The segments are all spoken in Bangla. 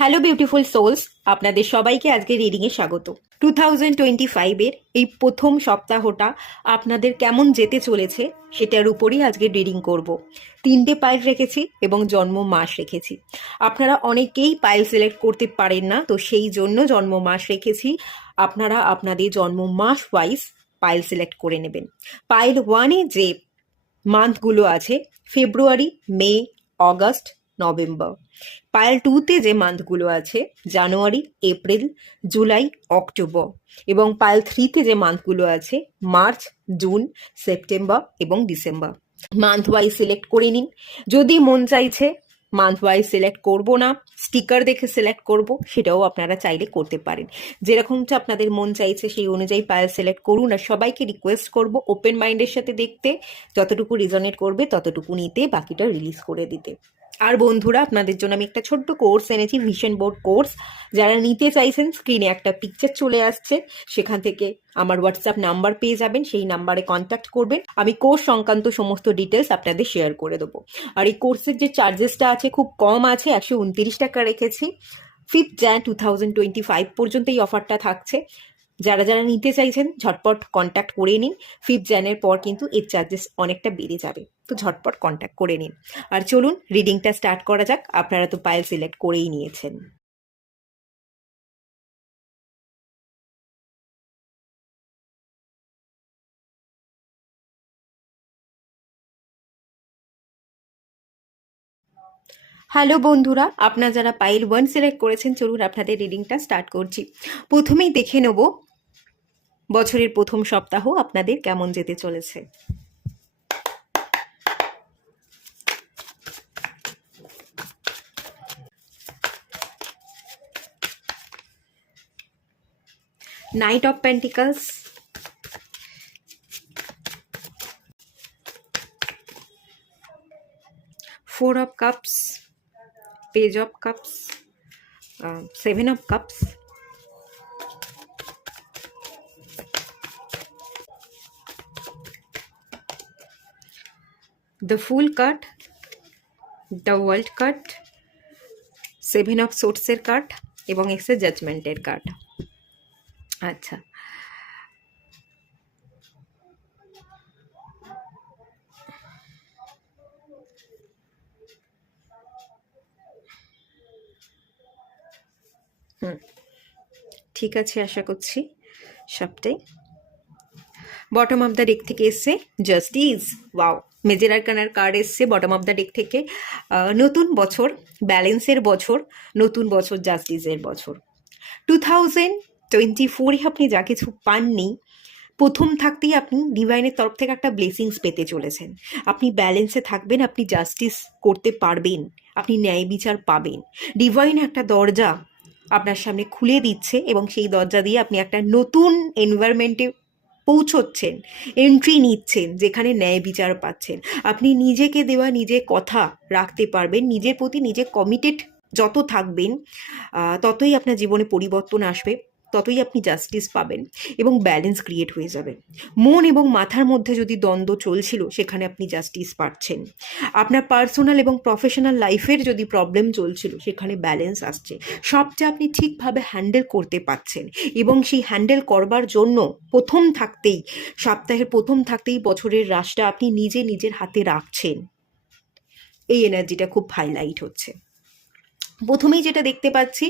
হ্যালো বিউটিফুল সোলস, আপনাদের সবাইকে আজকে রিডিংয়ে স্বাগত। 2025-এর এই প্রথম সপ্তাহটা আপনাদের কেমন যেতে চলেছে সেটার উপরই আজকে রিডিং করব। 3টে পাইল রেখেছি এবং জন্ম মাস রেখেছি। আপনারা অনেকেই পাইল সিলেক্ট করতে পারেন না, তো সেই জন্য জন্ম মাস রেখেছি। আপনারা আপনাদের জন্ম মাস ওয়াইজ পাইল সিলেক্ট করে নেবেন। পাইল 1-এ যে মান্থগুলো আছে ফেব্রুয়ারি, মে, অগস্ট, নভেম্বর। পাইল 2-তে যে মান্থগুলো আছে জানুয়ারি, এপ্রিল, জুলাই, অক্টোবর। এবং পাইল 3-তে যে মান্থগুলো আছে মার্চ, জুন, সেপ্টেম্বর এবং ডিসেম্বর। মান্থ ওয়াইজ সিলেক্ট করে নিন। যদি মন চাইছে মান্থ ওয়াইজ সিলেক্ট করব না, স্টিকার দেখে সিলেক্ট করব, সেটাও আপনারা চাইলে করতে পারেন। যেরকমটা আপনাদের মন চাইছে সেই অনুযায়ী পাইল সিলেক্ট করুন। আর সবাইকে রিকোয়েস্ট করব ওপেন মাইন্ডের সাথে দেখতে, যতটুকু রিজনেট করবে ততটুকু নিতে, বাকিটা রিলিজ করে দিতে। আর বন্ধুরা, আপনাদের জন্য আমি একটা ছোট্ট কোর্স এনেছি, ভিশন বোর্ড কোর্স। যারা নিতে চাইছেন স্ক্রিনে একটা পিকচার চলে আসছে, সেখান থেকে আমার হোয়াটসঅ্যাপ নাম্বার পেয়ে যাবেন, সেই নাম্বারে কন্ট্যাক্ট করবেন। আমি কোর্স সংক্রান্ত সমস্ত ডিটেলস আপনাদের শেয়ার করে দেবো। আর এই কোর্সের যে চার্জেসটা আছে খুব কম আছে, 129 টাকা রেখেছি। 5 jan 2025 পর্যন্ত এই অফারটা থাকছে। যারা যারা নিতে চাইছেন ঝটপট কন্ট্যাক্ট করে নিন। 5 জানের পর কিন্তু এর চার্জেস অনেকটা বেড়ে যাবে, তো ঝটপট কন্ট্যাক্ট করে নিন। আর চলুন রিডিংটা স্টার্ট করা যাক। আপনারা তো পাইল সিলেক্ট করেই নিয়েছেন। হ্যালো বন্ধুরা, আপনারা যারা পাইল 1 সিলেক্ট করেছেন, চলুন আপনাদের রিডিংটা স্টার্ট করছি। প্রথমেই দেখে নেব বছরের প্রথম সপ্তাহ আপনাদের কেমন যেতে চলেছে। Night of pentacles, 4 of cups, page of cups, 7 of cups, the fool card, the world card, 7 of swords এর কার্ড এবং এক্সে জাজমেন্টের কার্ড। আচ্ছা, ঠিক আছে, আশা করছি সবটাই। বটম অফ দ্য ডেক থেকে এসছে জাস্টিস। ওয়াও, মেজর আরকানার কার্ড এসছে বটম অফ দ্য ডেক থেকে। নতুন বছর, ব্যালেন্সের বছর, নতুন বছর, জাস্টিসের বছর। 2024-এ আপনি যা কিছু পাননি, প্রথম থাকতেই আপনি ডিভাইনের তরফ থেকে একটা ব্লেসিংস পেতে চলেছেন। আপনি ব্যালেন্সে থাকবেন, আপনি জাস্টিস করতে পারবেন, আপনি ন্যায় বিচার পাবেন। ডিভাইন একটা দরজা আপনার সামনে খুলে দিচ্ছে এবং সেই দরজা দিয়ে আপনি একটা নতুন এনভায়রনমেন্টে পৌঁছচ্ছেন, এন্ট্রি নিচ্ছেন, যেখানে ন্যায় বিচার পাচ্ছেন। আপনি নিজেকে দেওয়া নিজে কথা রাখতে পারবেন। নিজের প্রতি নিজে কমিটেড যত থাকবেন, ততই আপনার জীবনে পরিবর্তন আসবে, ততই আপনি জাস্টিস পাবেন এবং ব্যালেন্স ক্রিয়েট হয়ে যাবে। মন এবং মাথার মধ্যে যদি দ্বন্দ্ব চলছিল, সেখানে আপনি জাস্টিস পাচ্ছেন। আপনার পার্সোনাল এবং প্রফেশনাল লাইফের যদি প্রবলেম চলছিল, সেখানে ব্যালেন্স আসছে। সবটা আপনি ঠিকভাবে হ্যান্ডেল করতে পারছেন এবং সেই হ্যান্ডেল করবার জন্য প্রথম থাকতেই, সপ্তাহের প্রথম থাকতেই বছরের রাশটা আপনি নিজে নিজের হাতে রাখছেন। এই এনার্জিটা খুব হাইলাইট হচ্ছে। প্রথমেই যেটা দেখতে পাচ্ছি,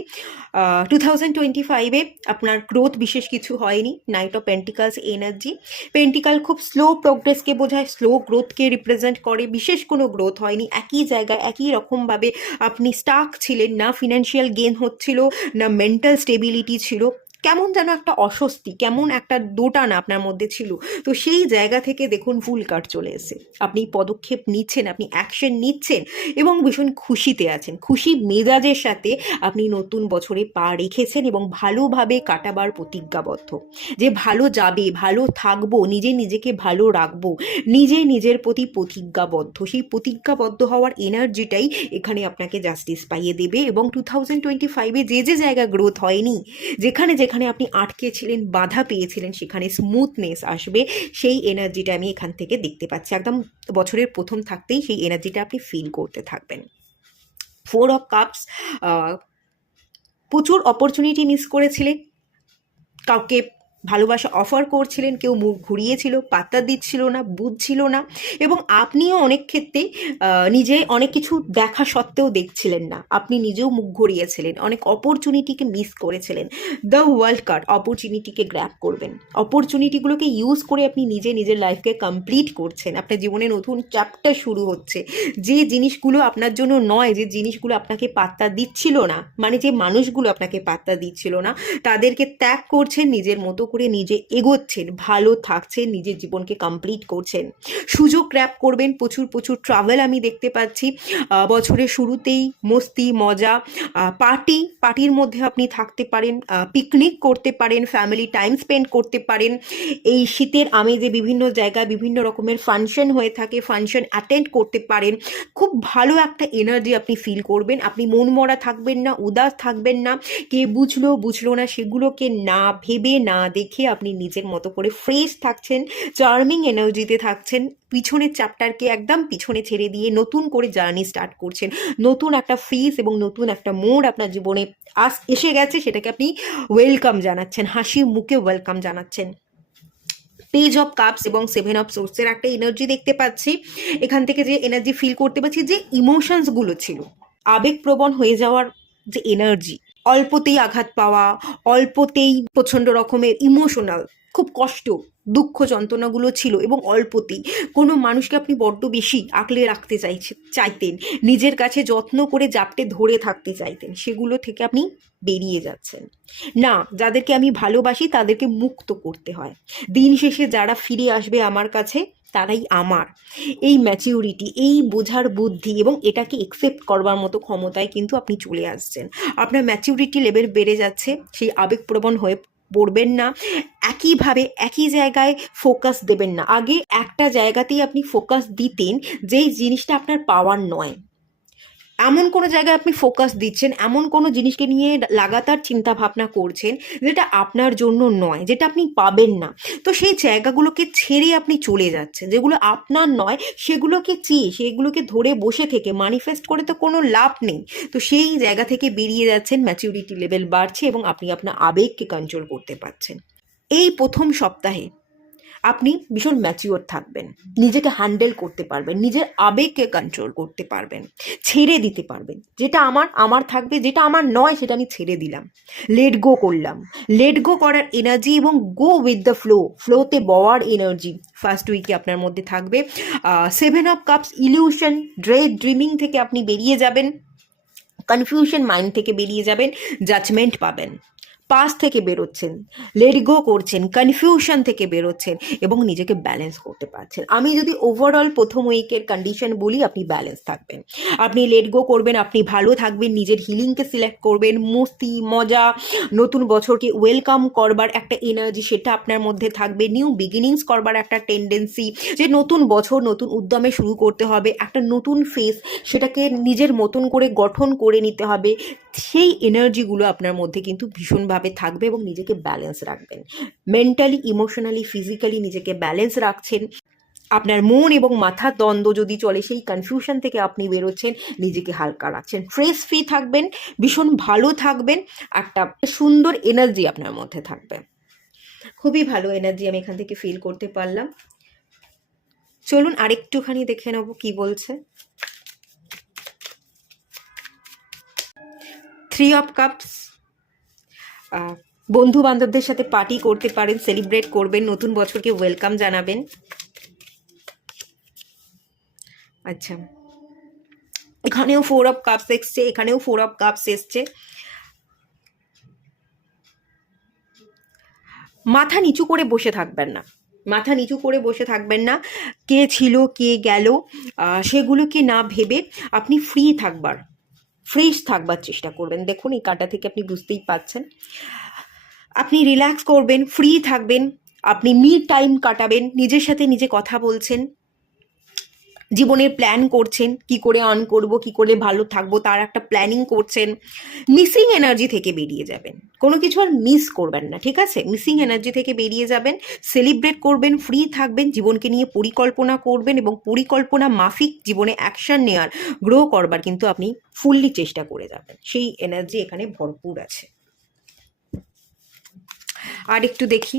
2025-এ আপনার গ্রোথ বিশেষ কিছু হয়নি। নাইট অফ পেন্টিকালস এনার্জি, পেন্টিকাল খুব স্লো প্রোগ্রেসকে বোঝায়, স্লো গ্রোথকে রিপ্রেজেন্ট করে। বিশেষ কোনো গ্রোথ হয়নি, একই জায়গায় একই রকমভাবে আপনি স্টাক ছিলেন। না ফিনান্সিয়াল গেন হচ্ছিল, না মেন্টাল স্টেবিলিটি ছিল। কেমন যেন একটা অস্বস্তি, কেমন একটা দোটানা আপনার মধ্যে ছিল। তো সেই জায়গা থেকে দেখুন ফুল কার্ড চলে এসে, আপনি পদক্ষেপ নিচ্ছেন, আপনি অ্যাকশন নিচ্ছেন এবং ভীষণ খুশিতে আছেন। খুশি মেজাজের সাথে আপনি নতুন বছরে পা রেখেছেন এবং ভালোভাবে কাটাবার প্রতিজ্ঞাবদ্ধ, যে ভালো যাবে, ভালো থাকবো, নিজেকে ভালো রাখবো, নিজের প্রতি প্রতিজ্ঞাবদ্ধ। সেই প্রতিজ্ঞাবদ্ধ হওয়ার এনার্জিটাই এখানে আপনাকে জাস্টিস পাইয়ে দেবে। এবং 2025-এ যে জায়গা গ্রোথ হয়নি, যেখানে আপনি আটকে ছিলেন, বাধা পেয়েছিলেন, সেখানে স্মুথনেস আসবে। সেই এনার্জিটা আমি এখান থেকে দেখতে পাচ্ছি। একদম বছরের প্রথম থাকতেই সেই এনার্জিটা আপনি ফিল করতে থাকবেন। 4 of কাপস, প্রচুর অপরচুনিটি মিস করেছিলেন, কাউকে ভালোবাসা অফার করছিলেন, কেউ মুখ ঘুরিয়েছিল, পাত্তা দিচ্ছিল না, বুঝছিল না, এবং আপনিও অনেক ক্ষেত্রে নিজে অনেক কিছু দেখা সত্ত্বেও দেখছিলেন না, আপনি নিজেও মুখ ঘুরিয়েছিলেন, অনেক অপরচুনিটিকে মিস করেছিলেন। দ্য ওয়ার্ল্ড কার্ড অপরচুনিটিকে গ্র্যাব করবেন, অপরচুনিটিগুলোকে ইউজ করে আপনি নিজের লাইফকে কমপ্লিট করছেন, আপনার জীবনে নতুন চ্যাপ্টার শুরু হচ্ছে। যে জিনিসগুলো আপনার জন্য নয়, যে জিনিসগুলো আপনাকে পাত্তা দিচ্ছিল না, মানে যে মানুষগুলো আপনাকে পাত্তা দিচ্ছিল না, তাদেরকে ত্যাগ করছেন, নিজের মতো করে নিজে এগোচ্ছেন, ভালো থাকছেন, নিজের জীবনকে কমপ্লিট করছেন। সুযোগ গ্র্যাব করবেন, প্রচুর প্রচুর ট্রাভেল আমি দেখতে পাচ্ছি। বছরের শুরুতেই মস্তি মজা, পার্টির মধ্যে আপনি থাকতে পারেন, পিকনিক করতে পারেন, ফ্যামিলি টাইম স্পেন্ড করতে পারেন। এই শীতের আমেজে বিভিন্ন জায়গায় বিভিন্ন রকমের ফাংশন হয়ে থাকে, ফাংশন অ্যাটেন্ড করতে পারেন। খুব ভালো একটা এনার্জি আপনি ফিল করবেন, আপনি মন মরা থাকবেন না, উদাস থাকবেন না, কে বুঝলো না সেগুলোকে না ভেবে না দেখে আপনি নিজের মতো করে ফ্রেশ থাকছেন, চার্মিং এনার্জিতে থাকছেন, পিছনের চ্যাপ্টারকে একদম পিছনে ছেড়ে দিয়ে নতুন করে জার্নি স্টার্ট করছেন। নতুন একটা ফেজ এবং নতুন একটা মোড় আপনার জীবনে এসে গেছে, সেটাকে আপনি ওয়েলকাম জানাচ্ছেন, হাসি মুখে ওয়েলকাম জানাচ্ছেন। পেজ অফ কাপস এবং সেভেন অফ সোর্সের একটা এনার্জি দেখতে পাচ্ছি। এখান থেকে যে এনার্জি ফিল করতে পারছি, যে ইমোশনসগুলো ছিল, আবেগপ্রবণ হয়ে যাওয়ার যে এনার্জি, অল্পতেই আঘাত পাওয়া, অল্পতেই প্রচণ্ড রকমের ইমোশনাল, খুব কষ্ট দুঃখ যন্ত্রণাগুলো ছিল, এবং অল্পতেই কোনো মানুষকে আপনি বড্ড বেশি আঁকলে রাখতে চাইতেন, নিজের কাছে যত্ন করে জাপটে ধরে থাকতে চাইতেন, সেগুলো থেকে আপনি বেরিয়ে যাচ্ছেন। না, যাদেরকে আমি ভালোবাসি তাদেরকে মুক্ত করতে হয়, দিন শেষে যারা ফিরে আসবে আমার কাছে তারাই আমার। এই ম্যাচিউরিটি, এই বোঝার বুদ্ধি এবং এটাকে একসেপ্ট করবার মতো ক্ষমতায় কিন্তু আপনি চলে আসছেন। আপনার ম্যাচিউরিটি লেভেল বেড়ে যাচ্ছে, সেই আবেগপ্রবণ হয়ে পড়বেন না, একইভাবে একই জায়গায় ফোকাস দেবেন না। আগে একটা জায়গাতেই আপনি ফোকাস দিতেন, যেই জিনিসটা আপনার পাওয়ার নয়, এমন কোনো জায়গায় আপনি ফোকাস দিচ্ছেন, এমন কোনো জিনিসকে নিয়ে লাগাতার চিন্তা ভাবনা করছেন যেটা আপনার জন্য নয়, যেটা আপনি পাবেন না। তো সেই জায়গাগুলোকে ছেড়ে আপনি চলে যাচ্ছেন, যেগুলো আপনার নয় সেগুলোকে সেগুলোকে ধরে বসে থেকে ম্যানিফেস্ট করে তো কোনো লাভ নেই। তো সেই জায়গা থেকে বেরিয়ে যাচ্ছেন, ম্যাচুরিটি লেভেল বাড়ছে এবং আপনি আপনার আবেগকে কন্ট্রোল করতে পারছেন। এই প্রথম সপ্তাহে আপনি ভীষণ ম্যাচিওর থাকবেন, নিজেকে হ্যান্ডেল করতে পারবেন, নিজের আবেগকে কন্ট্রোল করতে পারবেন, ছেড়ে দিতে পারবেন, যেটা আমার থাকবে, যেটা আমার নয় সেটা আমি ছেড়ে দিলাম, লেট গো করলাম। লেট গো করার এনার্জি এবং গো উইথ দ্য ফ্লোতে বওয়ার এনার্জি ফার্স্ট উইকে আপনার মধ্যে থাকবে। Seven of cups, illusion, dreaming থেকে আপনি বেরিয়ে যাবেন, কনফিউশন মাইন্ড থেকে বেরিয়ে যাবেন, জাজমেন্ট পাবেন, পাস থেকে বেরোচ্ছেন, লেট গো করছেন, কনফিউশন থেকে বেরোচ্ছেন এবং নিজেকে ব্যালেন্স করতে পারছেন। আমি যদি ওভারঅল প্রথম উইকের কন্ডিশন বলি, আপনি ব্যালেন্স থাকবেন, আপনি লেট গো করবেন, আপনি ভালো থাকবেন, নিজের হিলিংকে সিলেক্ট করবেন, মস্তি মজা, নতুন বছরকে ওয়েলকাম করবার একটা এনার্জি সেটা আপনার মধ্যে থাকবে, নিউ বিগিনিংস করবার একটা টেন্ডেন্সি, যে নতুন বছর নতুন উদ্যমে শুরু করতে হবে, একটা নতুন ফেস সেটাকে নিজের মতন করে গঠন করে নিতে হবে, সেই এনার্জিগুলো আপনার মধ্যে কিন্তু ভীষণভাবে থাকবে এবং নিজেকে ব্যালেন্স রাখবেন, মেন্টালি, ইমোশনালি, ফিজিক্যালি নিজেকে ব্যালেন্স রাখছেন। আপনার মন এবং মাথার দ্বন্দ্ব যদি চলে, সেই কনফিউশন থেকে আপনি বেরোচ্ছেন, নিজেকে হালকা রাখছেন, ফ্রি থাকবেন, ভীষণ ভালো থাকবেন, একটা সুন্দর এনার্জি আপনার মধ্যে থাকবে। খুবই ভালো এনার্জি আমি এখান থেকে ফিল করতে পারলাম। চলুন আরেকটুখানি দেখে নেব কি বলছে। থ্রি অফ কাপস, বন্ধু বান্ধবদের সাথে পার্টি করতে পারেন, সেলিব্রেট করবেন, নতুন বছরকে ওয়েলকাম জানাবেন। আচ্ছা, এখানেও ফোর অফ কাপস এসছে, এখানেও ফোর অফ কাপস এসছে। মাথা নিচু করে বসে থাকবেন না, মাথা নিচু করে বসে থাকবেন না, কে ছিল কে গেল সেগুলোকে না ভেবে আপনি ফ্রেশ থাকবার চেষ্টা করবেন। দেখুন এই কার্ডটা থেকে আপনি বুঝতেই পাচ্ছেন, আপনি রিল্যাক্স করবেন, ফ্রি থাকবেন, আপনি মি টাইম কাটাবেন, নিজের সাথে নিজে কথা বলছেন, জীবনের প্ল্যান করছেন, কি করে আর্ন করব, কি করে ভালো থাকবো, তার একটা প্ল্যানিং করছেন। মিসিং এনার্জি থেকে বেরিয়ে যাবেন, কোনো কিছু আর মিস করবেন না, ঠিক আছে? মিসিং এনার্জি থেকে বেরিয়ে যাবেন, সেলিব্রেট করবেন, ফ্রি থাকবেন, জীবনকে নিয়ে পরিকল্পনা করবেন এবং পরিকল্পনা মাফিক জীবনে অ্যাকশন নেওয়ার, গ্রো করবার কিন্তু আপনি ফুললি চেষ্টা করে যাবেন। সেই এনার্জি এখানে ভরপুর আছে। আর একটু দেখি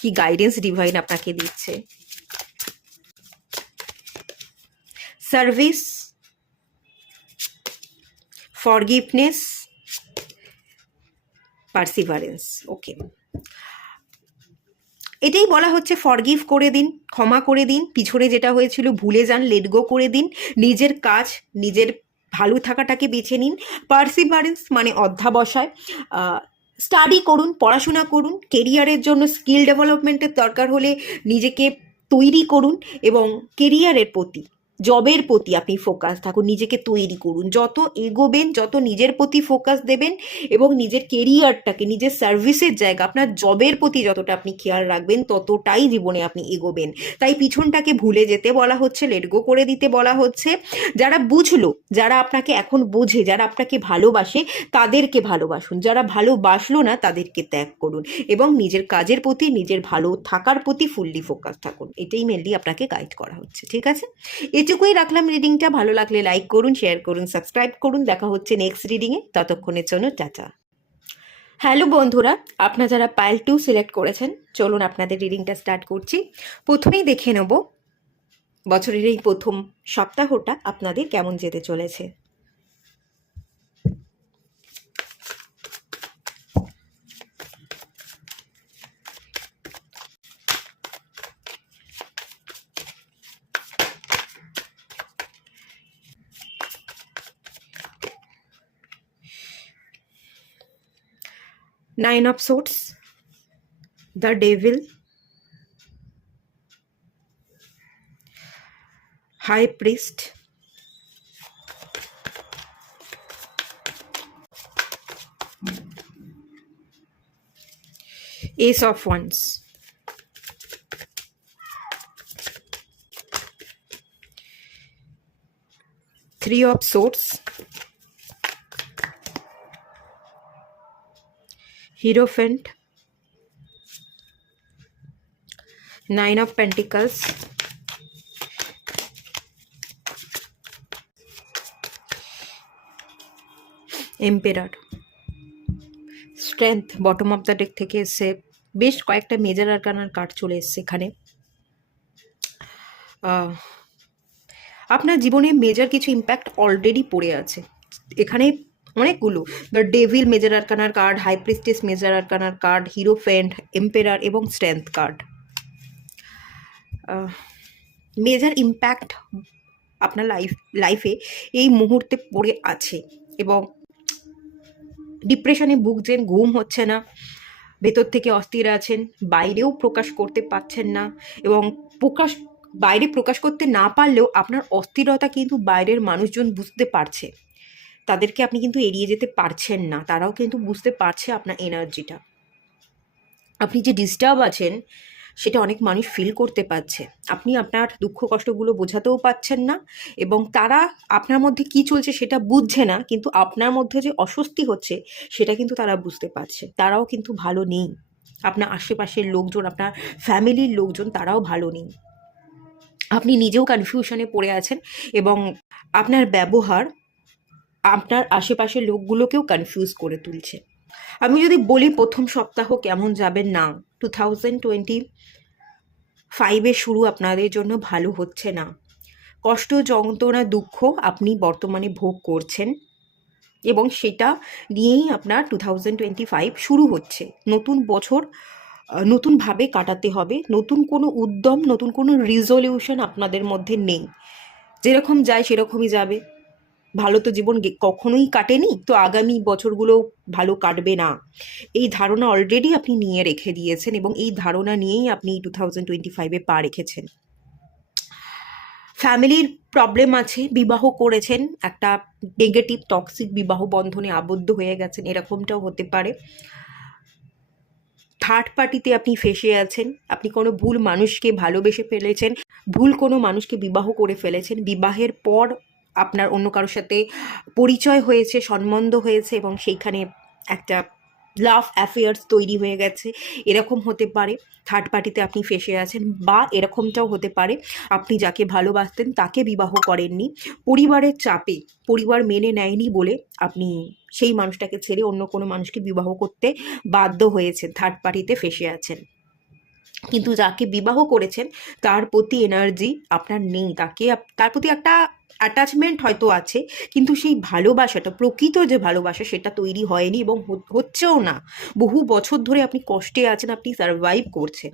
কি গাইডেন্স ডিভাইন আপনাকে দিচ্ছে। Service, forgiveness, perseverance. ওকে, এটাই বলা হচ্ছে, ফরগিভ করে দিন, ক্ষমা করে দিন, পিছনে যেটা হয়েছিল ভুলে যান, লেট গো করে দিন, নিজের কাজ, নিজের ভালো থাকাটাকে বেছে নিন। পার্সিভারেন্স মানে অধ্যাবসায়, স্টাডি করুন, পড়াশোনা করুন, কেরিয়ারের জন্য স্কিল ডেভেলপমেন্টের দরকার হলে নিজেকে তৈরি করুন এবং কেরিয়ারের প্রতি, জবের প্রতি আপনি ফোকাস থাকুন, নিজেকে তৈরি করুন। যত এগোবেন, যত নিজের প্রতি ফোকাস দেবেন এবং নিজের কেরিয়ারটাকে, নিজের সার্ভিসের জায়গা, আপনার জবের প্রতি যতটা আপনি খেয়াল রাখবেন, ততটাই জীবনে আপনি এগোবেন। তাই পিছনটাকে ভুলে যেতে বলা হচ্ছে, লেট গো করে দিতে বলা হচ্ছে। যারা বুঝলো, যারা আপনাকে এখন বোঝে, যারা আপনাকে ভালোবাসে, তাদেরকে ভালোবাসুন। যারা ভালোবাসলো না, তাদেরকে ত্যাগ করুন এবং নিজের কাজের প্রতি, নিজের ভালো থাকার প্রতি ফুললি ফোকাস থাকুন। এটাই মেনলি আপনাকে গাইড করা হচ্ছে, ঠিক আছে? এটুকুই রাখলাম রিডিংটা। ভালো লাগলে লাইক করুন, শেয়ার করুন, সাবস্ক্রাইব করুন। দেখা হচ্ছে নেক্সট রিডিংয়ে, ততক্ষণের জন্য টাটা। হ্যালো বন্ধুরা, আপনারা যারা পাইল 2 সিলেক্ট করেছেন, চলুন আপনাদের রিডিংটা স্টার্ট করছি। প্রথমেই দেখে নেব বছরের এই প্রথম সপ্তাহটা আপনাদের কেমন যেতে চলেছে। Nine of Swords, the Devil, High Priest, Ace of Wands, Three of Swords, Hierophant, Nine of Pentacles, Emperor, Strength, bottom of the deck থেকে এসে বেশ কয়েকটা মেজর আরকানার কার্ড চলে এসছে এখানে। আপনার জীবনে মেজর কিছু ইম্প্যাক্ট অলরেডি পড়ে আছে এখানে, অনেকগুলো। দ্য ডেভিল মেজর আরকানার কার্ড, হাই প্রিস্টেস মেজর আরকানার কার্ড, হিরোফ্যান্ট, এম্পেরার এবং স্ট্রেংথ কার্ড। মেজর ইম্প্যাক্ট আপনার লাইফে এই মুহূর্তে পড়ে আছে এবং ডিপ্রেশনে ভুগছেন, ঘুম হচ্ছে না, ভেতর থেকে অস্থির আছেন, বাইরেও প্রকাশ করতে পারছেন না এবং বাইরে প্রকাশ করতে না পারলেও আপনার অস্থিরতা কিন্তু বাইরের মানুষজন বুঝতে পারছে। তাদেরকে আপনি কিন্তু এড়িয়ে যেতে পারছেন না, তারাও কিন্তু বুঝতে পারছে আপনার এনার্জিটা। আপনি যে ডিস্টার্ব আছেন সেটা অনেক মানুষ ফিল করতে পারছে। আপনি আপনার দুঃখ কষ্টগুলো বোঝাতেও পারছেন না এবং তারা আপনার মধ্যে কি চলছে সেটা বুঝছে না, কিন্তু আপনার মধ্যে যে অস্বস্তি হচ্ছে সেটা কিন্তু তারা বুঝতে পারছে। তারাও কিন্তু ভালো নেই, আপনার আশেপাশের লোকজন, আপনার ফ্যামিলির লোকজন, তারাও ভালো নেই। আপনি নিজেও কনফিউশনে পড়ে আছেন এবং আপনার ব্যবহার আপনার আশেপাশের লোকগুলোকেও কনফিউজ করে তুলছে। আমি যদি বলি প্রথম সপ্তাহ কেমন যাবে, না, 2025-এর শুরু আপনাদের জন্য ভালো হচ্ছে না। কষ্ট, যন্ত্রণা, দুঃখ আপনি বর্তমানে ভোগ করছেন এবং সেটা নিয়েই আপনার 2025 শুরু হচ্ছে। নতুন বছর নতুনভাবে কাটাতে হবে, নতুন কোনো উদ্যম, নতুন কোনো রিজলিউশন আপনাদের মধ্যে নেই। যেরকম যায় সেরকমই যাবে। ভালো তো জীবন কখনোই কাটেনি, তো আগামী বছরগুলো ভালো কাটবে না, এই ধারণা অলরেডি আপনি নিয়ে রেখে দিয়েছেন এবং এই ধারণা নিয়েই আপনি 2025-এ পা রেখেছেন। ফ্যামিলির প্রবলেম আছে, বিবাহ করেছেন, একটা নেগেটিভ টক্সিক বিবাহ বন্ধনে আবদ্ধ হয়ে গেছেন, এরকমটাও হতে পারে। থার্ড পার্টিতে আপনি ফেঁসে আছেন, আপনি কোনো ভুল মানুষকে ভালোবেসে ফেলেছেন, ভুল কোনো মানুষকে বিবাহ করে ফেলেছেন, বিবাহের পর আপনার অন্য কারোর সাথে পরিচয় হয়েছে, সম্বন্ধ হয়েছে এবং সেইখানে একটা লাভ অ্যাফেয়ার্স তৈরি হয়ে গেছে, এরকম হতে পারে। থার্ড পার্টিতে আপনি ফেঁসে আছেন, বা এরকমটাও হতে পারে আপনি যাকে ভালোবাসতেন তাকে বিবাহ করেননি, পরিবারের চাপে, পরিবার মেনে নেয়নি বলে আপনি সেই মানুষটাকে ছেড়ে অন্য কোনো মানুষকে বিবাহ করতে বাধ্য হয়েছেন, থার্ড পার্টিতে ফেঁসে আছেন। কিন্তু যাকে বিবাহ করেছেন তার প্রতি এনার্জি আপনার নেই, তার প্রতি একটা অ্যাটাচমেন্ট হয়তো আছে, কিন্তু সেই ভালোবাসাটা, প্রকৃত যে ভালোবাসা, সেটা তৈরি হয়নি এবং হচ্ছেও না। বহু বছর ধরে আপনি কষ্টে আছেন, আপনি সারভাইভ করছেন,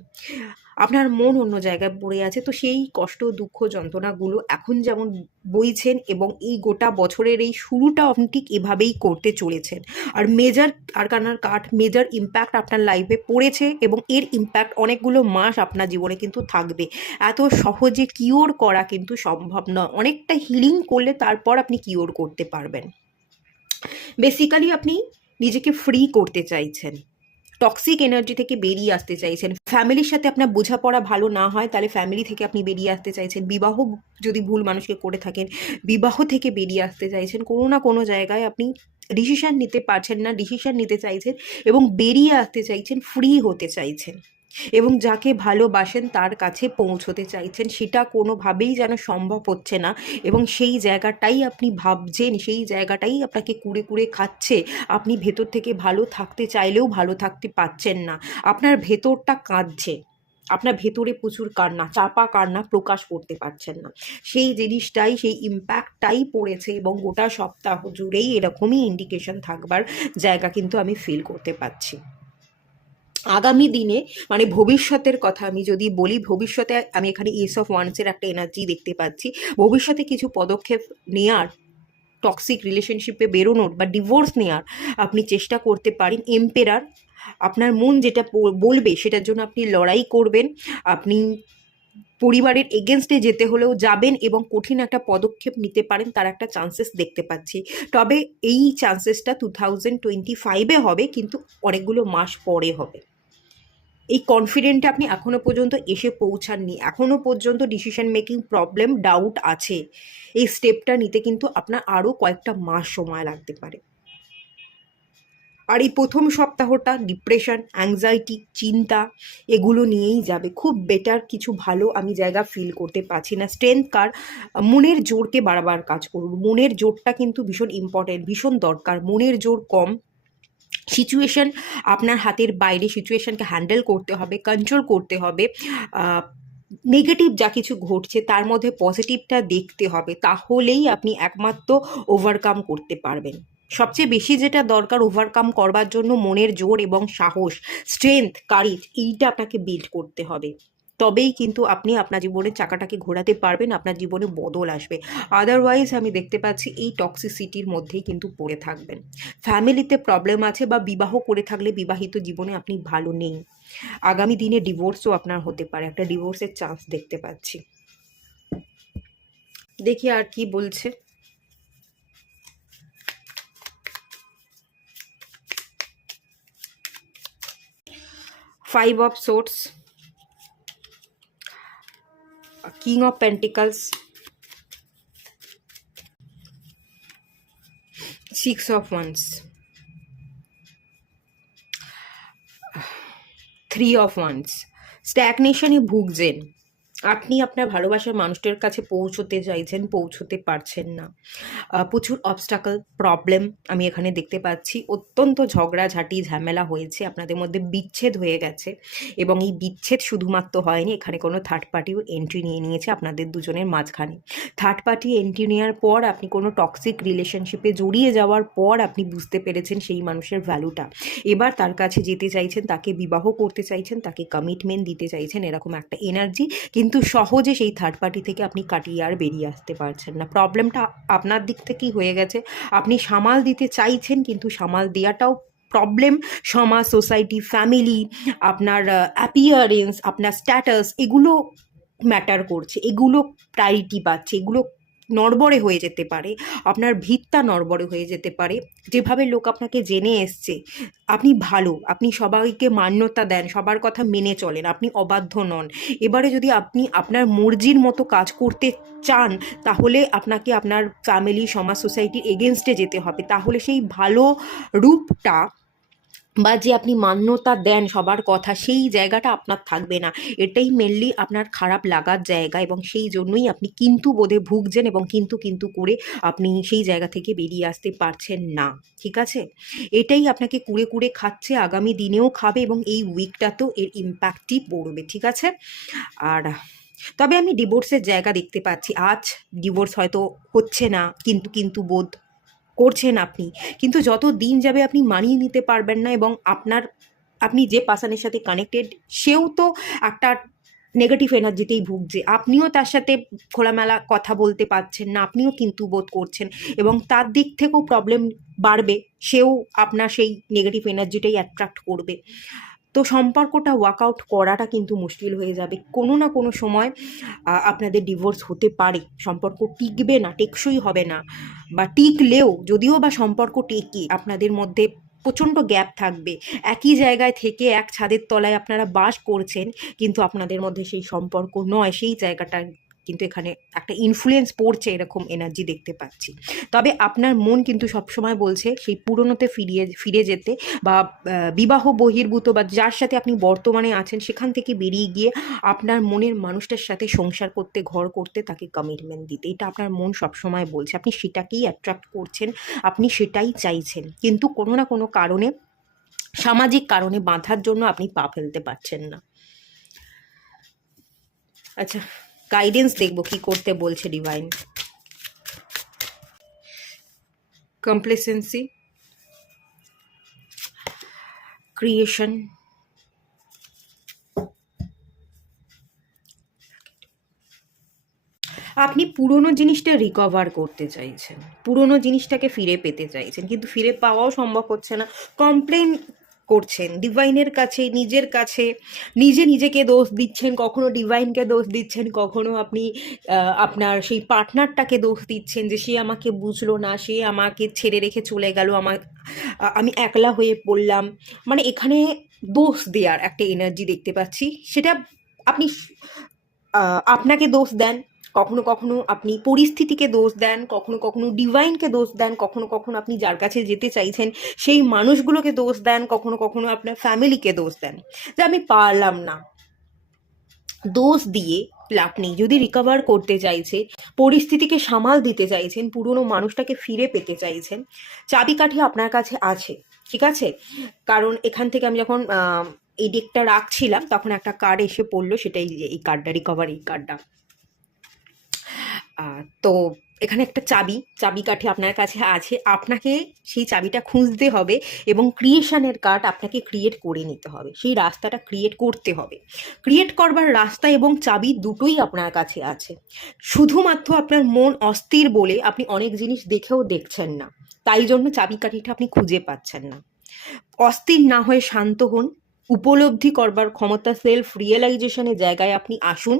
আপনার মন অন্য জায়গায় পড়ে আছে। তো সেই কষ্ট, দুঃখ, যন্ত্রণাগুলো এখন যেমন বইছেন এবং এই গোটা বছরের এই শুরুটা আপনি ঠিক এভাবেই করতে চলেছেন। আর মেজর আরকানার কার্ড, মেজর ইম্প্যাক্ট আপনার লাইফে পড়েছে এবং এর ইম্প্যাক্ট অনেকগুলো মাস আপনার জীবনে কিন্তু থাকবে। এত সহজে কিওর করা কিন্তু সম্ভব নয়, অনেকটা হিলিং করলে তারপর আপনি কিওর করতে পারবেন। বেসিক্যালি আপনি নিজেকে ফ্রি করতে চাইছেন, টক্সিক এনার্জি থেকে বেরিয়ে আসতে চাইছেন। ফ্যামিলির সাথে আপনার বোঝাপড়া ভালো না হয় তাহলে ফ্যামিলি থেকে আপনি বেরিয়ে আসতে চাইছেন। বিবাহ যদি ভুল মানুষকে করে থাকেন, বিবাহ থেকে বেরিয়ে আসতে চাইছেন। কোনো না কোনো জায়গায় আপনি ডিসিশান নিতে পারছেন না, ডিসিশান নিতে চাইছেন এবং বেরিয়ে আসতে চাইছেন, ফ্রি হতে চাইছেন এবং যাকে ভালোবাসেন তার কাছে পৌঁছতে চাইছেন। সেটা কোনোভাবেই যেন সম্ভব হচ্ছে না এবং সেই জায়গাটাই আপনি ভাবছেন, সেই জায়গাটাই আপনাকে কুড়ে কুড়ে খাচ্ছে। আপনি ভেতর থেকে ভালো থাকতে চাইলেও ভালো থাকতে পারছেন না, আপনার ভেতরটা কাঁদছে, আপনার ভেতরে প্রচুর কান্না, চাপা কান্না প্রকাশ করতে পারছেন না। সেই জিনিসটাই, সেই ইম্প্যাক্টটাই পড়েছে এবং গোটা সপ্তাহ জুড়েই এরকমই ইন্ডিকেশন থাকবার জায়গা কিন্তু আমি ফিল করতে পারছি। আগামী দিনে মানে ভবিষ্যতের কথা আমি যদি বলি, ভবিষ্যতে আমি এখানে এস অফ ওয়ান্সের একটা এনার্জি দেখতে পাচ্ছি। ভবিষ্যতে কিছু পদক্ষেপ নেওয়ার, টক্সিক রিলেশনশিপে বেরোনোর বা ডিভোর্স নেওয়ার আপনি চেষ্টা করতে পারেন। এম্পেরার, আপনার মন যেটা বলবে সেটার জন্য আপনি লড়াই করবেন, আপনি পরিবারের এগেনস্টে যেতে হলেও যাবেন এবং কঠিন একটা পদক্ষেপ নিতে পারেন, তার একটা চান্সেস দেখতে পাচ্ছি। তবে এই চান্সেসটা 2025-এ হবে, কিন্তু অনেকগুলো মাস পরে হবে। এই কনফিডেন্টে আপনি এখনও পর্যন্ত এসে পৌঁছাননি, এখনও পর্যন্ত ডিসিশন মেকিং প্রবলেম, ডাউট আছে। এই স্টেপটা নিতে কিন্তু আপনার আরও কয়েকটা মাস সময় লাগতে পারে। আর এই প্রথম সপ্তাহটা ডিপ্রেশন, অ্যাংজাইটি, চিন্তা এগুলো নিয়েই যাবে। খুব বেটার কিছু ভালো আমি জায়গা ফিল করতে পারছি না। স্ট্রেংথ কার, মনের জোরকে বারবার কাজ করুন, মনের জোরটা কিন্তু ভীষণ ইম্পর্টেন্ট, ভীষণ দরকার। মনের জোর কম, সিচুয়েশন আপনার হাতের বাইরে, সিচুয়েশনকে হ্যান্ডেল করতে হবে, কন্ট্রোল করতে হবে। নেগেটিভ যা কিছু ঘটছে তার মধ্যে পজিটিভটা দেখতে হবে, তাহলেই আপনি একমাত্র ওভারকাম করতে পারবেন। সবচেয়ে বেশি যেটা দরকার ওভারকাম করবার জন্য, মনের জোর এবং সাহস, স্ট্রেংথ, কারেজ, এইটা আপনাকে বিল্ড করতে হবে। তবেই কিন্তু আপনি আপনার জীবনের চাকাটাকে ঘোরাতে পারবেন, আপনার জীবনে বদল আসবে। আদারওয়াইজ আমি দেখতে পাচ্ছি এই টক্সিসিটির মধ্যেই কিন্তু পড়ে থাকবেন। ফ্যামিলিতে প্রবলেম আছে বা বিবাহ করে থাকলে বিবাহিত জীবনে আপনি ভালো নেই। আগামী দিনে ডিভোর্সও আপনার হতে পারে, একটা ডিভোর্সের চান্স দেখতে পাচ্ছি। দেখি আর কি বলছে। Five of swords, king of pentacles, six of wands, three of wands. স্ট্যাগনেশনে ভুগছেন, আপনি আপনার ভালোবাসার মানুষটার কাছে পৌঁছতে চাইছেন, পৌঁছতে পারছেন না। প্রচুর অবস্টাকল, প্রবলেম আমি এখানে দেখতে পাচ্ছি। অত্যন্ত ঝগড়াঝাটি, ঝামেলা হয়েছে, আপনাদের মধ্যে বিচ্ছেদ হয়ে গেছে এবং এই বিচ্ছেদ শুধুমাত্র হয়নি, এখানে কোনো থার্ড পার্টিও এন্ট্রি নিয়ে নিয়েছে আপনাদের দুজনের মাঝখানে। থার্ড পার্টি এন্ট্রি নেওয়ার পর, আপনি কোনো টক্সিক রিলেশনশিপে জড়িয়ে যাওয়ার পর আপনি বুঝতে পেরেছেন সেই মানুষের ভ্যালুটা। এবার তার কাছে যেতে চাইছেন, তাকে বিবাহ করতে চাইছেন, তাকে কমিটমেন্ট দিতে চাইছেন, এরকম একটা এনার্জি। কিন্তু সহজে সেই থার্ড পার্টি থেকে আপনি কাটিয়ে আর বেরিয়ে আসতে পারছেন না। প্রবলেমটা আপনার দিক থেকেই হয়ে গেছে, আপনি সামাল দিতে চাইছেন কিন্তু সামাল দেওয়াটাও প্রবলেম। সমাজ, সোসাইটি, ফ্যামিলি, আপনার অ্যাপিয়ারেন্স, আপনার স্ট্যাটাস, এগুলো ম্যাটার করছে, এগুলো প্রায়োরিটি পাচ্ছে, এগুলো নড়বড়ে হয়ে যেতে পারে, আপনার ভিতটা নড়বড়ে হয়ে যেতে পারে। যেভাবে লোক আপনাকে জেনে এসছে, আপনি ভালো, আপনি সবাইকে মান্যতা দেন, সবার কথা মেনে চলেন, আপনি অবাধ্য নন। এবারে যদি আপনি আপনার মর্জির মতো কাজ করতে চান, তাহলে আপনাকে আপনার ফ্যামিলি, সমাজ, সোসাইটির এগেনস্টে যেতে হবে। তাহলে সেই ভালো রূপটা বা যে আপনি মান্যতা দেন সবার কথা, সেই জায়গাটা আপনার থাকবে না। এটাই মেনলি আপনার খারাপ লাগার জায়গা, এবং সেই জন্যই আপনি কিন্তু বোধে ভুগছেন, এবং কিন্তু করে আপনি সেই জায়গা থেকে বেরিয়ে আসতে পারছেন না। ঠিক আছে, এটাই আপনাকে কুড়ে কুড়ে খাচ্ছে, আগামী দিনেও খাবে, এবং এই উইকটাতেও এর ইম্প্যাক্টই পড়বে। ঠিক আছে, আর তবে আমি ডিভোর্সের জায়গা দেখতে পাচ্ছি। আজ ডিভোর্স হয়তো হচ্ছে না, কিন্তু বোধ করছেন আপনি, কিন্তু যত দিন যাবে আপনি মানিয়ে নিতে পারবেন না, এবং আপনি যে পার্সনের সাথে কানেক্টেড, সেও তো একটা নেগেটিভ এনার্জিতেই ভুগছে। আপনিও তার সাথে খোলামেলা কথা বলতে পারছেন না, আপনিও কিন্তু বোধ করছেন, এবং তার দিক থেকেও প্রবলেম বাড়বে। সেও আপনার সেই নেগেটিভ এনার্জিটাই অ্যাট্রাক্ট করবে। তো সম্পর্কটা ওয়ার্কআউট করাটা কিন্তু মুশকিল হয়ে যাবে। কোনো না কোনো সময় আপনাদের ডিভোর্স হতে পারে, সম্পর্ক টিকবে না, টেকসই হবে না, বা টিকলেও যদিও বা সম্পর্ক টেকে, আপনাদের মধ্যে প্রচণ্ড গ্যাপ থাকবে। একই জায়গায় থেকে এক ছাদের তলায় আপনারা বাস করছেন, কিন্তু আপনাদের মধ্যে সেই সম্পর্ক নয়, সেই জায়গাটা কিন্তু এখানে একটা ইনফ্লুয়েন্স পড়ছে, এরকম এনার্জি দেখতে পাচ্ছি। তবে আপনার মন কিন্তু সবসময় বলছে সেই পুরনোতে ফিরে যেতে, বা বিবাহ বহির্ভূত বা যার সাথে আপনি বর্তমানে আছেন সেখান থেকে বেরিয়ে গিয়ে আপনার মনের মানুষটার সাথে সংসার করতে, ঘর করতে, তাকে কমিটমেন্ট দিতে। এটা আপনার মন সবসময় বলছে, আপনি সেটাকেই অ্যাট্রাক্ট করছেন, আপনি সেটাই চাইছেন, কিন্তু কোনো না কোনো কারণে, সামাজিক কারণে বাঁধার জন্য আপনি পা ফেলতে পারছেন না। আচ্ছা, গাইডেন্স দেখবো কি করতে বলছে ডিভাইন। কমপ্লেসেন্সি, ক্রিয়েশন, আপনি পুরনো জিনিসটা রিকভার করতে চাইছেন, পুরনো জিনিসটাকে ফিরে পেতে চাইছেন, কিন্তু ফিরে পাওয়াও সম্ভব হচ্ছে না। কমপ্লেন করছেন ডিভাইনের কাছে, নিজের কাছে, নিজেকে দোষ দিচ্ছেন, কখনো ডিভাইনকে দোষ দিচ্ছেন, কখনো আপনি আপনার সেই পার্টনারটাকে দোষ দিচ্ছেন যে সে আমাকে বুঝলো না, সে আমাকে ছেড়ে রেখে চলে গেল, আমি একলা হয়ে পড়লাম। মানে এখানে দোষ দেওয়ার একটা এনার্জি দেখতে পাচ্ছি। সেটা আপনি আপনাকে দোষ দেন, কখনো কখনো আপনি পরিস্থিতিকে দোষ দেন, কখনো কখনো ডিভাইনকে দোষ দেন, কখনো কখনো আপনি যার কাছে যেতে চাইছেন সেই মানুষগুলোকে দোষ দেন, কখনো কখনো আপনার ফ্যামিলিকে দোষ দেন যে আমি পারলাম না। দোষ দিয়ে লাভ নেই। যদি রিকভার করতে চাইছে, পরিস্থিতিকে সামাল দিতে চাইছেন, পুরনো মানুষটাকে ফিরে পেতে চাইছেন, চাবিকাঠি আপনার কাছে আছে। ঠিক আছে, কারণ এখান থেকে আমি যখন এই ডেকটা রাখছিলাম, তখন একটা কার্ড এসে পড়লো, সেটাই এই কার্ডটা, রিকভারি কার্ডটা। তো এখানে একটা চাবিকাঠি আপনার কাছে আছে, আপনাকে সেই চাবিটা খুঁজতে হবে, এবং ক্রিয়েশনের কার্ড আপনাকে ক্রিয়েট করে নিতে হবে, সেই রাস্তাটা ক্রিয়েট করতে হবে। ক্রিয়েট করবার রাস্তা এবং চাবি দুটোই আপনার কাছে আছে। শুধুমাত্র আপনার মন অস্থির বলে আপনি অনেক জিনিস দেখেও দেখছেন না, তাই জন্য চাবিকাঠিটা আপনি খুঁজে পাচ্ছেন না। অস্থির না হয়ে শান্ত হন, উপলব্ধি করবার ক্ষমতা, সেলফ রিয়েলাইজেশনের জায়গায় আপনি আসুন,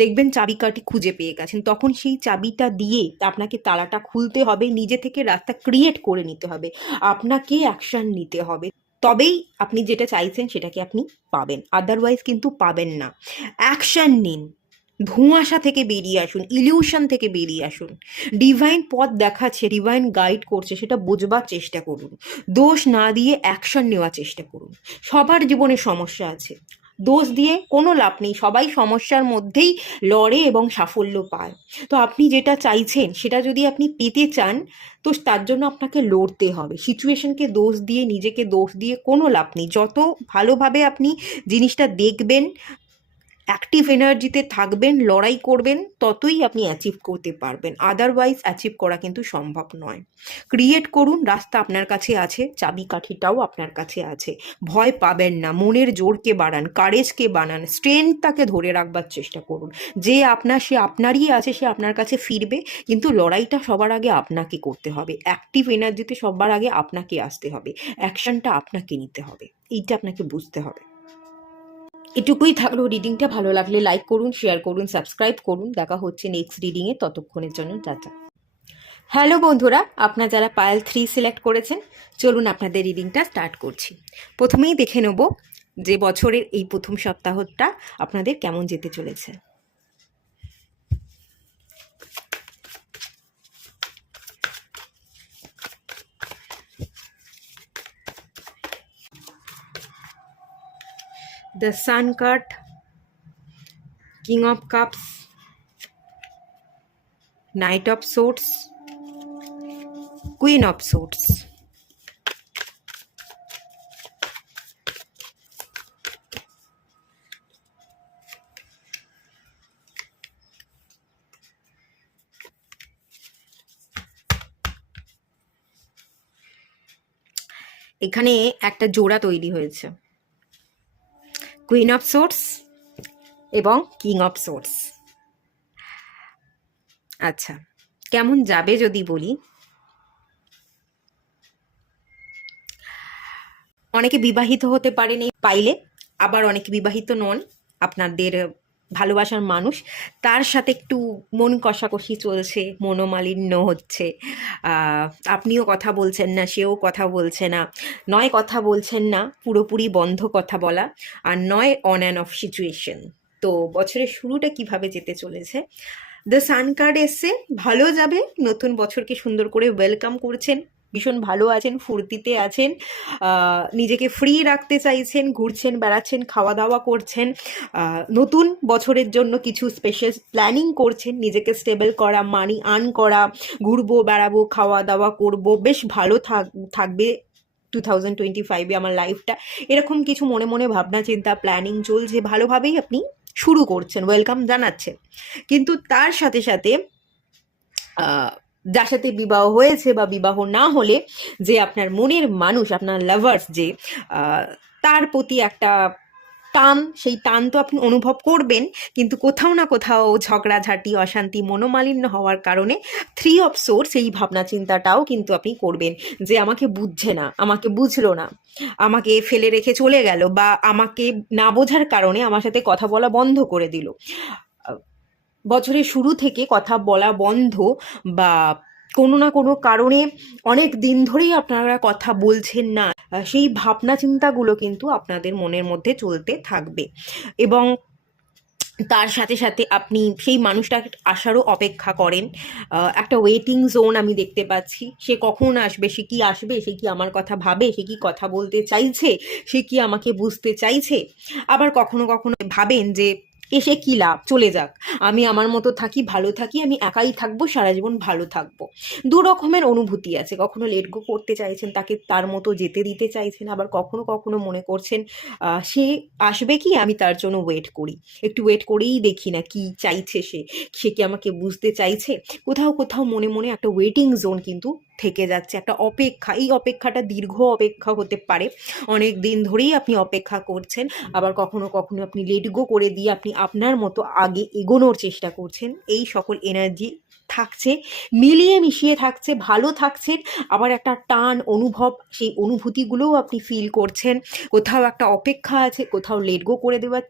দেখবেন চাবিকাঠি খুঁজে পেয়ে গেছেন। তখন সেই চাবিটা দিয়ে আপনাকে তালাটা খুলতে হবে, নিজে থেকে রাস্তা ক্রিয়েট করে নিতে হবে, আপনাকে অ্যাকশন নিতে হবে, তবেই আপনি যেটা চাইছেন সেটাকে আপনি পাবেন, আদারওয়াইজ কিন্তু পাবেন না। অ্যাকশন নিন, ধোঁয়াশা থেকে বেরিয়ে আসুন, ইলিউশন থেকে বেরিয়ে আসুন। ডিভাইন পথ দেখাচ্ছে, ডিভাইন গাইড করছে, সেটা বোঝবার চেষ্টা করুন, দোষ না দিয়ে অ্যাকশন নেওয়ার চেষ্টা করুন। সবার জীবনে সমস্যা আছে, দোষ দিয়ে কোনো লাভ নেই, সবাই সমস্যার মধ্যেই লড়ে এবং সাফল্য পায়। তো আপনি যেটা চাইছেন সেটা যদি আপনি পেতে চান, তো তার জন্য আপনাকে লড়তে হবে। সিচুয়েশনকে দোষ দিয়ে, নিজেকে দোষ দিয়ে কোনো লাভ নেই। যত ভালোভাবে আপনি জিনিসটা দেখবেন, অ্যাক্টিভ এনার্জিতে থাকবেন, লড়াই করবেন, ততই আপনি অ্যাচিভ করতে পারবেন, আদারওয়াইজ অ্যাচিভ করা কিন্তু সম্ভব নয়। ক্রিয়েট করুন, রাস্তা আপনার কাছে আছে, চাবিকাঠিটাও আপনার কাছে আছে। ভয় পাবেন না, মনের জোরকে বাড়ান, কারেজকে বাড়ান, স্ট্রেংথটাকে ধরে রাখবার চেষ্টা করুন। যে সে আপনারই আছে, সে আপনার কাছে ফিরবে, কিন্তু লড়াইটা সবার আগে আপনাকে করতে হবে। অ্যাক্টিভ এনার্জিতে সবার আগে আপনাকে আসতে হবে, অ্যাকশনটা আপনাকে নিতে হবে, এইটা আপনাকে বুঝতে হবে। এটুকুই থাকলো। রিডিংটা ভালো লাগলে লাইক করুন, শেয়ার করুন, সাবস্ক্রাইব করুন। দেখা হচ্ছে নেক্সট রিডিংয়ে, ততক্ষণের জন্য টাটা। হ্যালো বন্ধুরা, আপনারা যারা পায়েল 3 সিলেক্ট করেছেন, চলুন আপনাদের রিডিংটা স্টার্ট করছি। প্রথমেই দেখে নেব যে বছরের এই প্রথম সপ্তাহটা আপনাদের কেমন যেতে চলেছে। The sun card, king of cups, night of swords, queen of swords. এখানে একটা জোড়া তৈরি হয়েছে, কুইন অফ সোর্ডস এবং কিং অফ সোর্ডস। আচ্ছা, কেমন যাবে যদি বলি, অনেকে বিবাহিত হতে পারেন এই পাইলে, আবার অনেকে বিবাহিত নন, আপনাদের ভালোবাসার মানুষ, তার সাথে একটু মন কষাকষি চলছে, মনোমালিন্য হচ্ছে। আপনিও কথা বলছেন না, সেও কথা বলছে না, নয় কথা বলছেন না পুরোপুরি বন্ধ কথা বলা, আর নয় অন অ্যান্ড অফ সিচুয়েশন। তো বছরের শুরুটা কিভাবে যেতে চলেছে, দ্য সান কার্ড এসছে, ভালো যাবে। নতুন বছরকে সুন্দর করে ওয়েলকাম করছেন, ভীষণ ভালো আছেন, ফুর্তিতে আছেন, নিজেকে ফ্রি রাখতে চাইছেন, ঘুরছেন, বেড়াচ্ছেন, খাওয়া দাওয়া করছেন, নতুন বছরের জন্য কিছু স্পেশাল প্ল্যানিং করছেন, নিজেকে স্টেবল করা, মানি আর্ন করা, ঘুরবো, বেড়াবো, খাওয়া দাওয়া করবো, বেশ ভালো থাকবে 2025-এ আমার লাইফটা, এরকম কিছু মনে মনে ভাবনা চিন্তা প্ল্যানিং চলছে, ভালোভাবেই আপনি শুরু করছেন, ওয়েলকাম জানাচ্ছেন। কিন্তু তার সাথে সাথে যার সাথে বিবাহ হয়েছে বা বিবাহ না হলে যে আপনার মনের মানুষ, আপনার লাভার্স যে, তার প্রতি একটা টান, সেই টান তো আপনি অনুভব করবেন, কিন্তু কোথাও না কোথাও ঝগড়াঝাটি, অশান্তি, মনোমালিন্য হওয়ার কারণে 3 অফ সোর্স, এই ভাবনা চিন্তাটাও কিন্তু আপনি করবেন যে আমাকে বুঝছে না, আমাকে বুঝলো না, আমাকে ফেলে রেখে চলে গেল, বা আমাকে না বোঝার কারণে আমার সাথে কথা বলা বন্ধ করে দিল। বছরের শুরু থেকে কথা বলা বন্ধ, বা কোনো না কোনো কারণে অনেক দিন ধরেই আপনারা কথা বলছেন না, সেই ভাবনা চিন্তাগুলো কিন্তু আপনাদের মনের মধ্যে চলতে থাকবে। এবং তার সাথে সাথে আপনি সেই মানুষটা আসারও অপেক্ষা করেন, একটা ওয়েটিং জোন আমি দেখতে পাচ্ছি। সে কখন আসবে, সে কি আসবে, সে কি আমার কথা ভাবে, সে কি কথা বলতে চাইছে, সে কি আমাকে বুঝতে চাইছে। আবার কখনো কখনো ভাবেন যে এসে কি লাভ, চলে যাক, আমি আমার মতো থাকি, ভালো থাকি, আমি একাই থাকবো, সারা জীবন ভালো থাকবো। দু রকমের অনুভূতি আছে, কখনো লেট গো করতে চাইছেন, তাকে তার মতো যেতে দিতে চাইছেন, আবার কখনো কখনো মনে করছেন সে আসবে কি, আমি তার জন্য ওয়েট করি, একটু ওয়েট করেই দেখি না কি চাইছে সে, সে কি আমাকে বুঝতে চাইছে। কোথাও কোথাও মনে মনে একটা ওয়েটিং জোন কিন্তু থেকে যাচ্ছে, একটা অপেক্ষা। এই অপেক্ষাটা দীর্ঘ অপেক্ষা হতে পারে, অনেক দিন ধরেই আপনি অপেক্ষা করছেন, আবার কখনো কখনো আপনি লেট গো করে দিয়ে আপনি আপনার মতো আগে এগোনোর চেষ্টা করছেন। এই সকল এনার্জি থাকছে, মিলিয়ে মিশিয়ে থাকছে, ভালো থাকছেন, আবার একটা টান অনুভব, সেই অনুভূতিগুলোও আপনি ফিল করছেন। কোথাও একটা অপেক্ষা আছে, কোথাও লেট গো করে দেওয়ার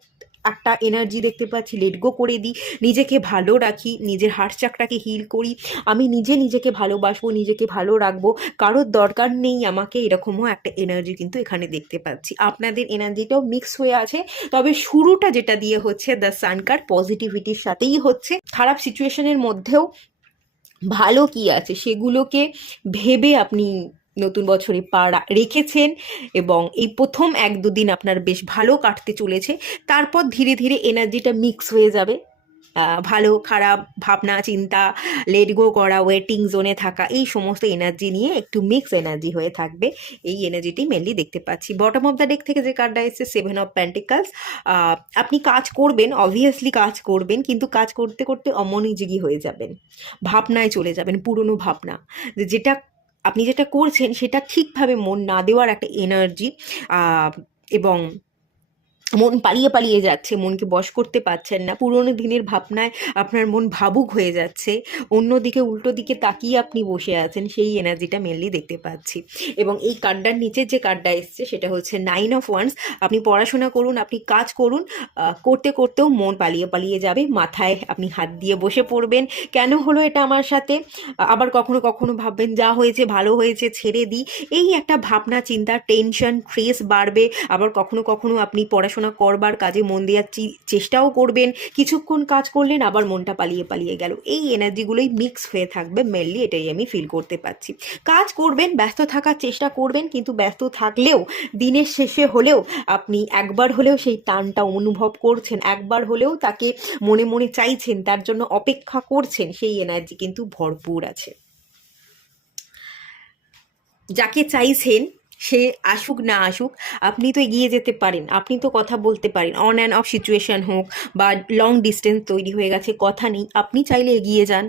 একটা এনার্জি দেখতে পাচ্ছি, লেট গো করে দিই, নিজেকে ভালো রাখি, নিজের হার্ট চাকরাকে হিল করি, আমি নিজে নিজেকে ভালোবাসবো, নিজেকে ভালো রাখবো, কারোর দরকার নেই আমাকে, এরকমও একটা এনার্জি কিন্তু এখানে দেখতে পাচ্ছি। আপনাদের এনার্জিটাও মিক্স হয়ে আছে, তবে শুরুটা যেটা দিয়ে হচ্ছে দ্য সান কার্ড, পজিটিভিটির সাথেই হচ্ছে। খারাপ সিচুয়েশনের মধ্যেও ভালো কি আছে সেগুলোকে ভেবে আপনি নতুন বছরে পা রেখেছেন, এবং এই প্রথম 1-2 দিন আপনার বেশ ভালো কাটতে চলেছে। তারপর ধীরে ধীরে এনার্জিটা মিক্স হয়ে যাবে, ভালো খারাপ ভাবনা চিন্তা, লেট গো করা, ওয়েটিং জোনে থাকা, এই সমস্ত এনার্জি নিয়ে একটু মিক্স এনার্জি হয়ে থাকবে। এই এনার্জিটি মেনলি দেখতে পাচ্ছি। বটম অফ দ্য ডেক থেকে যে কার্ডটা এসেছে, 7 অফ পেন্টিকলস। আপনি কাজ করবেন, অবভিয়াসলি কাজ করবেন, কিন্তু কাজ করতে করতে অমনোযোগী হয়ে যাবেন, ভাবনায় চলে যাবেন, পুরনো ভাবনা, যেটা আপনি যেটা করছেন সেটা ঠিকভাবে মন না দেওয়ার একটা এনার্জি। এবং মন পালিয়ে পালিয়ে যাচ্ছে, মনকে বশ করতে পারছেন না, পুরোনো দিনের ভাবনায় আপনার মন ভাবুক হয়ে যাচ্ছে, অন্যদিকে উল্টো দিকে তাকিয়ে আপনি বসে আছেন, সেই এনার্জিটা মেনলি দেখতে পাচ্ছি। এবং এই কার্ডটার নিচের যে কার্ডটা এসছে সেটা হচ্ছে 9 of Wands। আপনি পড়াশোনা করুন, আপনি কাজ করুন, করতে করতেও মন পালিয়ে পালিয়ে যাবে, মাথায় আপনি হাত দিয়ে বসে পড়বেন, কেন হলো এটা আমার সাথে, আবার কখনো কখনো ভাববেন যা হয়েছে ভালো হয়েছে ছেড়ে দিই, এই একটা ভাবনা চিন্তা, টেনশন, স্ট্রেস বাড়বে। আবার কখনো কখনো আপনি পড়াশোনা করবার কাজে মন দেওয়ার চেষ্টাও করবেন, কিছুক্ষণ কাজ করলেন আবার মনটা পালিয়ে পালিয়ে গেল, এই এনার্জিগুলোই মিক্স হয়ে থাকবে মেনলি, এটাই আমি ফিল করতে পারছি। কাজ করবেন, ব্যস্ত থাকার চেষ্টা করবেন, কিন্তু ব্যস্ত থাকলেও দিনের শেষে হলেও আপনি একবার হলেও সেই টানটা অনুভব করছেন, একবার হলেও তাকে মনে মনে চাইছেন, তার জন্য অপেক্ষা করছেন, সেই এনার্জি কিন্তু ভরপুর আছে। যাকে চাইছেন সে আসুক না আসুক, আপনি তো এগিয়ে যেতে পারেন, আপনি তো কথা বলতে পারেন, অন অ্যান্ড অফ সিচুয়েশন হোক বা লং ডিস্টেন্স তৈরি হয়ে গেছে, কথা নেই, আপনি চাইলে এগিয়ে যান,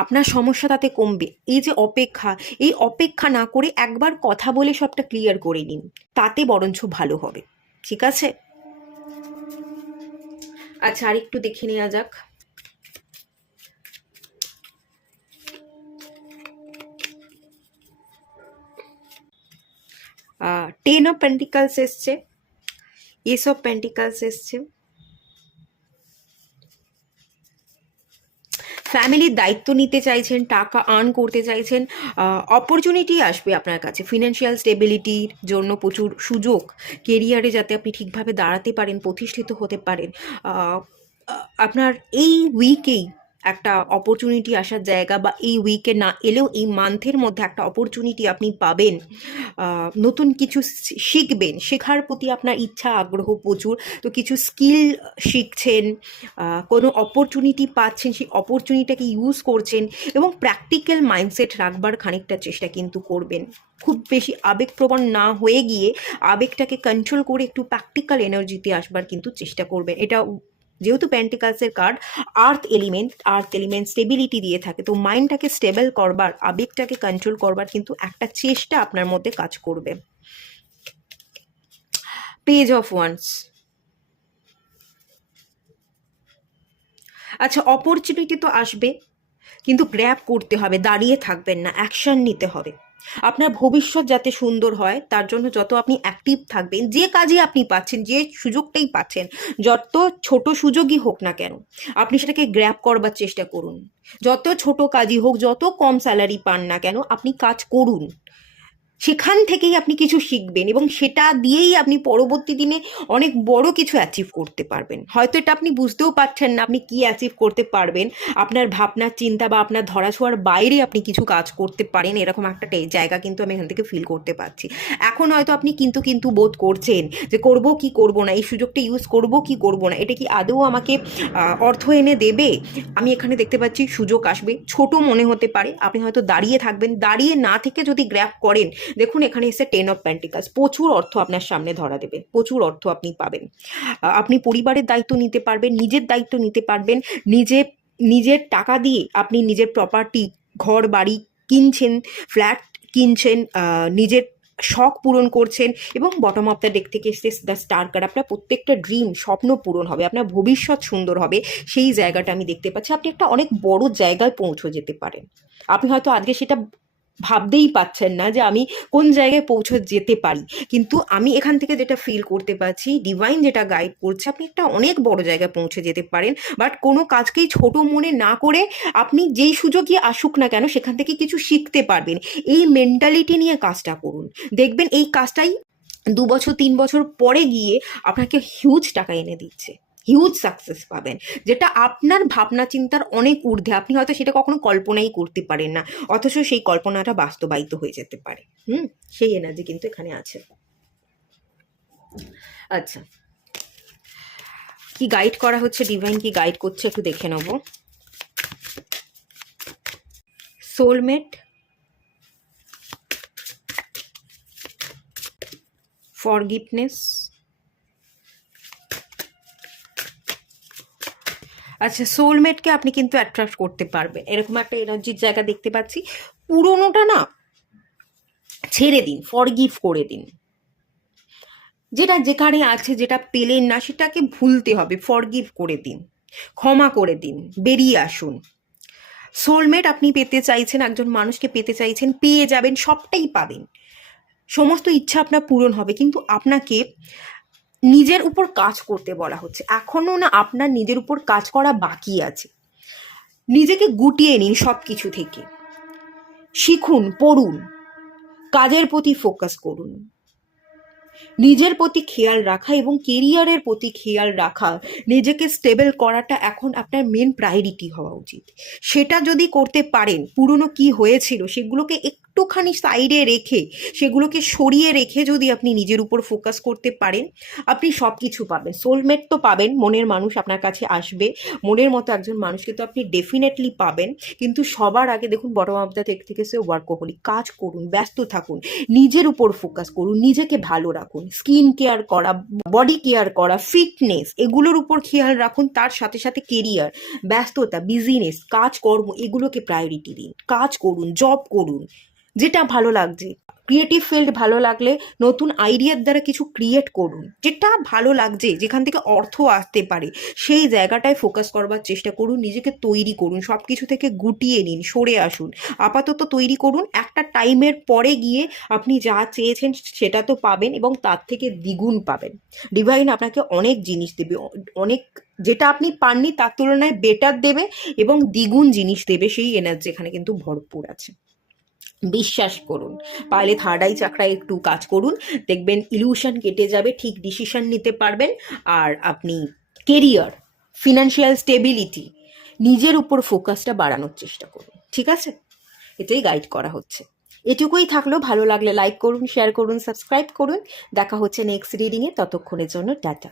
আপনার সমস্যা তাতে কমবে। এই যে অপেক্ষা, এই অপেক্ষা না করে একবার কথা বলে সবটা ক্লিয়ার করে নিন, তাতে বরঞ্চ ভালো হবে। ঠিক আছে? আচ্ছা, আরেকটু দেখে নেওয়া যাক। টেন অফ পেন্টিকালস এসছে, এস অফ পেন্টিকালস এসছে, ফ্যামিলির দায়িত্ব নিতে চাইছেন, টাকা আর্ন করতে চাইছেন, অপরচুনিটি আসবে আপনার কাছে, ফিনান্সিয়াল স্টেবিলিটির জন্য প্রচুর সুযোগ, কেরিয়ারে যাতে আপনি ঠিকভাবে দাঁড়াতে পারেন, প্রতিষ্ঠিত হতে পারেন, আপনার এই উইকেই একটা অপরচুনিটি আসার জায়গা, বা এই উইকে না এলেও এই মান্থের মধ্যে একটা অপরচুনিটি আপনি পাবেন, নতুন কিছু শিখবেন, শেখার প্রতি আপনার ইচ্ছা আগ্রহ প্রচুর, তো কিছু স্কিল শিখছেন, কোনো অপরচুনিটি পাচ্ছেন, সেই অপরচুনিটিটাকে ইউজ করছেন, এবং প্র্যাকটিক্যাল মাইন্ডসেট রাখবার খানিকটা চেষ্টা কিন্তু করবেন, খুব বেশি আবেগপ্রবণ না হয়ে গিয়ে আবেগটাকে কন্ট্রোল করে একটু প্র্যাকটিক্যাল এনার্জিতে আসবার কিন্তু চেষ্টা করবেন। এটা যেহেতু পেন্টিকালসের কার্ড, আর্থ এলিমেন্ট স্টেবিলিটি দিয়ে থাকে, তো মাইন্ডটাকে স্টেবল করবার, আবেগটাকে কন্ট্রোল করবার কিন্তু একটা চেষ্টা আপনার মধ্যে কাজ করবে। Page of wands. আচ্ছা, অপরচুনিটি তো আসবে, কিন্তু গ্র্যাব করতে হবে, দাঁড়িয়ে থাকবেন না, অ্যাকশন নিতে হবে। আপনার ভবিষ্যৎ যাতে সুন্দর হয় তার জন্য যত আপনি অ্যাক্টিভ থাকবেন, যে কাজে আপনি পাচ্ছেন, যে সুযোগটাই পাচ্ছেন, যত ছোট সুযোগই হোক না কেন, আপনি সেটাকে গ্র্যাব করবার চেষ্টা করুন। যত ছোট কাজই হোক, যত কম স্যালারি পান না কেন, আপনি কাজ করুন, সেখান থেকেই আপনি কিছু শিখবেন, এবং সেটা দিয়েই আপনি পরবর্তী দিনে অনেক বড় কিছু অ্যাচিভ করতে পারবেন। হয়তো এটা আপনি বুঝতেও পারছেন না আপনি কি অ্যাচিভ করতে পারবেন, আপনার ভাবনার চিন্তা বা আপনার ধরাছোঁয়ার বাইরে আপনি কিছু কাজ করতে পারেন, এরকম একটা জায়গা কিন্তু আমি এখান থেকে ফিল করতে পারছি। এখন হয়তো আপনি কিন্তু কিন্তু বোধ করছেন যে করব কি করব না, এই সুযোগটা ইউজ করব কি করব না, এটা কি আদৌ আমাকে অর্থ এনে দেবে। আমি এখানে দেখতে পাচ্ছি সুযোগ আসবে, ছোট মনে হতে পারে, আপনি হয়তো দাঁড়িয়ে থাকবেন, দাঁড়িয়ে না থেকে যদি গ্র্যাব করেন, দেখুন এখানে এসে 10 of Pentacles, প্রচুর অর্থ আপনার সামনে ধরা দেবে, প্রচুর অর্থ আপনি পাবেন, আপনি পরিবারের দায়িত্ব নিতে পারবেন, নিজের দায়িত্ব নিতে পারবেন, নিজের টাকা দিয়ে আপনি নিজের প্রপার্টি, ঘর বাড়ি কিনছেন, ফ্ল্যাট কিনছেন, নিজের শখ পূরণ করছেন, এবং বটম অফ দ্য ডেক থেকে এসে দ্য স্টার কার্ড, আপনার প্রত্যেকটা ড্রিম, স্বপ্ন পূরণ হবে, আপনার ভবিষ্যৎ সুন্দর হবে, সেই জায়গাটা আমি দেখতে পাচ্ছি। আপনি একটা অনেক বড় জায়গায় পৌঁছে যেতে পারেন, আপনি হয়তো আজকে সেটা ভাবতেই পাচ্ছেন না যে আমি কোন জায়গায় পৌঁছে যেতে পারি, কিন্তু আমি এখান থেকে যেটা ফিল করতে পারছি, ডিভাইন যেটা গাইড করছে, আপনি একটা অনেক বড় জায়গায় পৌঁছে যেতে পারেন। বাট কোনো কাজকেই ছোট মনে না করে আপনি যেই সুযোগই আসুক না কেন সেখান থেকে কিছু শিখতে পারবেন, এই মেন্টালিটি নিয়ে কাজটা করুন, দেখবেন এই কাজটাই 2 বছর 3 বছর পরে গিয়ে আপনাকে হিউজ টাকা এনে দিচ্ছে, হিউজ সাকসেস পাবেন, যেটা আপনার ভাবনা চিন্তার অনেক ঊর্ধ্বে, আপনি হয়তো সেটা কখনো কল্পনাই করতে পারেন না, অথচ সেই কল্পনাটা বাস্তবায়িত হয়ে যেতে পারে। সেই এনার্জি কিন্তু এখানে আছে। আচ্ছা, কি গাইড করা হচ্ছে, ডিভাইন কি গাইড করছে একটু দেখে নেব। সোলমেট, ফরগিভনেস, আচ্ছা, সোলমেটকে আপনি কিন্তু অ্যাট্রাক্ট করতে পারবেন, এরকম একটা এনার্জির জায়গা দেখতে পাচ্ছি। পুরোনোটা না ছেড়ে দিন, ফরগিভ করে দিন, যেটা যেখানে আছে, যেটা পেলেন না সেটাকে ভুলতে হবে, ফরগিভ করে দিন, ক্ষমা করে দিন, বেরিয়ে আসুন। সোলমেট আপনি পেতে চাইছেন, একজন মানুষকে পেতে চাইছেন, পেয়ে যাবেন, সবটাই পাবেন, সমস্ত ইচ্ছা আপনার পূরণ হবে, কিন্তু আপনাকে নিজের উপর কাজ করতে বলা হচ্ছে। এখনো না আপনার নিজের উপর কাজ করা বাকি আছে। নিজেকে গুটিয়ে নিন সব কিছু থেকে, শিখুন, পড়ুন, কাজের প্রতি ফোকাস করুন। নিজের প্রতি খেয়াল রাখা এবং কেরিয়ারের প্রতি খেয়াল রাখা, নিজেকে স্টেবল করাটা এখন আপনার মেন প্রায়োরিটি হওয়া উচিত। সেটা যদি করতে পারেন, পুরনো কি হয়েছিল সেগুলোকে একটুখানি সাইডে রেখে, সেগুলোকে সরিয়ে রেখে যদি আপনি নিজের উপর ফোকাস করতে পারেন, আপনি সব কিছু পাবেন। সোলমেট তো পাবেন, মনের মানুষ আপনার কাছে আসবে, মনের মতো একজন মানুষকে তো আপনি ডেফিনেটলি পাবেন। কিন্তু সবার আগে দেখুন, বটম অফ দ্য থেকে সে ওয়ার্কোহলিক, কাজ করুন, ব্যস্ত থাকুন, নিজের উপর ফোকাস করুন, নিজেকে ভালো রাখুন, স্কিন কেয়ার করা, বডি কেয়ার করা, ফিটনেস, এগুলোর উপর খেয়াল রাখুন। তার সাথে সাথে কেরিয়ার, ব্যস্ততা, বিজনেস, কাজকর্ম, এগুলোকে প্রায়োরিটি দিন। কাজ করুন, জব করুন, যেটা ভালো লাগছে। ক্রিয়েটিভ ফিল্ড ভালো লাগলে নতুন আইডিয়ার দ্বারা কিছু ক্রিয়েট করুন, যেটা ভালো লাগছে, যেখান থেকে অর্থ আসতে পারে, সেই জায়গাটায় ফোকাস করবার চেষ্টা করুন। নিজেকে তৈরি করুন, সব কিছু থেকে গুটিয়ে নিন, সরে আসুন, আপাতত তৈরি করুন। একটা টাইমের পরে গিয়ে আপনি যা চেয়েছেন সেটা তো পাবেন, এবং তার থেকে দ্বিগুণ পাবেন। ডিভাইন আপনাকে অনেক জিনিস দেবে, অনেক, যেটা আপনি পাননি তার তুলনায় বেটার দেবে, এবং দ্বিগুণ জিনিস দেবে। সেই এনার্জি এখানে কিন্তু ভরপুর আছে, বিশ্বাস করুন। পারলে থার্ড আই চাকরায় একটু কাজ করুন, দেখবেন ইলিউশন কেটে যাবে, ঠিক ডিসিশন নিতে পারবেন। আর আপনি কেরিয়ার, ফিনান্সিয়াল স্টেবিলিটি, নিজের উপর ফোকাসটা বাড়ানোর চেষ্টা করুন, ঠিক আছে? এটাই গাইড করা হচ্ছে। এটুকুই থাকলো, ভালো লাগলে লাইক করুন, শেয়ার করুন, সাবস্ক্রাইব করুন। দেখা হচ্ছে নেক্সট রিডিংয়ে, ততক্ষণের জন্য টাটা।